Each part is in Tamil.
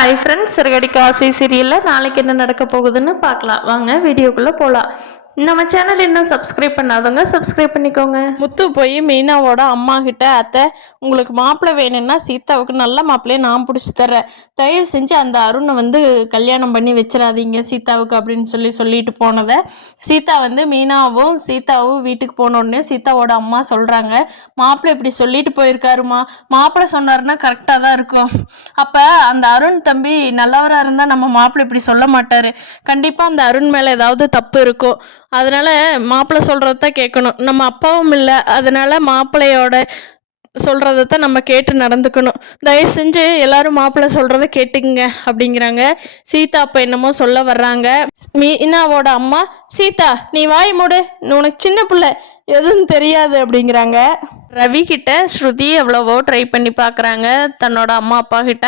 ஹாய் ஃப்ரெண்ட்ஸ், சிறகடிக்க ஆசை சீரியலில் நாளைக்கு என்ன நடக்க போகுதுன்னு பார்க்கலாம். வாங்க வீடியோக்குள்ளே போகலாம். நம்ம சேனல் இன்னும் சப்ஸ்கிரைப் பண்ணாதவங்க சப்ஸ்கிரைப் பண்ணிக்கோங்க. முத்து போய் மீனாவோட அம்மா கிட்ட, அத்தை உங்களுக்கு மாப்பிள்ளை வேணும்னா சீதாவுக்கு நல்ல மாப்பிள்ளையை நான் பிடிச்சி தரேன், தயவு செஞ்சு அந்த அருணை கல்யாணம் பண்ணி வச்சிடாதீங்க சீதாவுக்கு அப்படின்னு சொல்லிட்டு போனதை சீதா சீதாவும் வீட்டுக்கு போனோடனே சீதாவோட அம்மா சொல்கிறாங்க, மாப்பிள்ளை இப்படி சொல்லிட்டு போயிருக்காருமா, மாப்பிள்ளை சொன்னாருன்னா கரெக்டாக தான் இருக்கும். அப்போ அந்த அருண் தம்பி நல்லவராக இருந்தால் நம்ம மாப்பிள்ளை இப்படி சொல்ல மாட்டார், கண்டிப்பாக அந்த அருண் மேலே ஏதாவது தப்பு இருக்கும், அதனால் மாப்பிள்ளை சொல்கிறத கேட்கணும், நம்ம அப்பாவும் இல்லை, அதனால் மாப்பிள்ளையோட சொல்கிறதான் நம்ம கேட்டு நடந்துக்கணும், தயவு செஞ்சு எல்லாரும் மாப்பிள்ளை சொல்கிறத கேட்டுக்குங்க அப்படிங்கிறாங்க. சீதா அப்போ என்னமோ சொல்ல வர்றாங்க. மீனாவோட அம்மா, சீதா நீ வாய் மூடு, உனக்கு சின்ன பிள்ளை எதுவும் தெரியாது அப்படிங்கிறாங்க. ரவி கிட்ட ஸ்ருதி எவ்வளவோ ட்ரை பண்ணி பார்க்குறாங்க, தன்னோட அம்மா அப்பா கிட்ட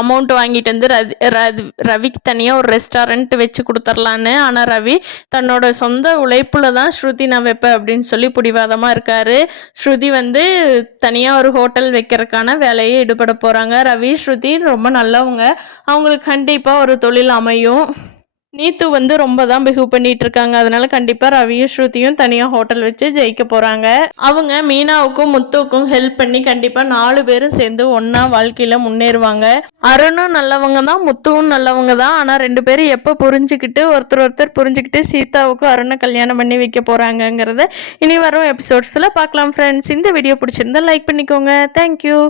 அமௌண்ட் வாங்கிட்டு வந்து ரவிக்கு தனியாக ஒரு ரெஸ்டாரண்ட் வச்சு கொடுத்துர்லான்னு. ஆனால் ரவி தன்னோட சொந்த உழைப்பில் தான் ஸ்ருதி நான் வைப்பேன் அப்படின்னு சொல்லி பிடிவாதமாக இருக்கார். ஸ்ருதி தனியாக ஒரு ஹோட்டல் வைக்கிறதுக்கான வேலையை ஈடுபட போகிறாங்க. ரவி ஸ்ருதி ரொம்ப நல்லவங்க, அவங்களுக்கு கண்டிப்பாக ஒரு தொழில் அமையும். நீத்து ரொம்ப தான் பிஹேவ் பண்ணிட்டு இருக்காங்க, அதனால கண்டிப்பாக ரவியும் ஸ்ருதியும் தனியாக ஹோட்டல் வச்சு ஜெயிக்க போகிறாங்க. அவங்க மீனாவுக்கும் முத்துவுக்கும் ஹெல்ப் பண்ணி கண்டிப்பாக 4 பேரும் சேர்ந்து ஒன்றா வாழ்க்கையில் முன்னேறுவாங்க. அருணும் நல்லவங்க தான், முத்துவும் நல்லவங்க தான், ஆனால் 2 பேரும் எப்போ புரிஞ்சுக்கிட்டு ஒருத்தர் புரிஞ்சுக்கிட்டு சீதாவுக்கும் அருணை கல்யாணம் பண்ணி வைக்க போகிறாங்கங்கிறத இனி வரும் எபிசோட்ஸில் பார்க்கலாம். ஃப்ரெண்ட்ஸ், இந்த வீடியோ பிடிச்சிருந்தா லைக் பண்ணிக்கோங்க. தேங்க்யூ.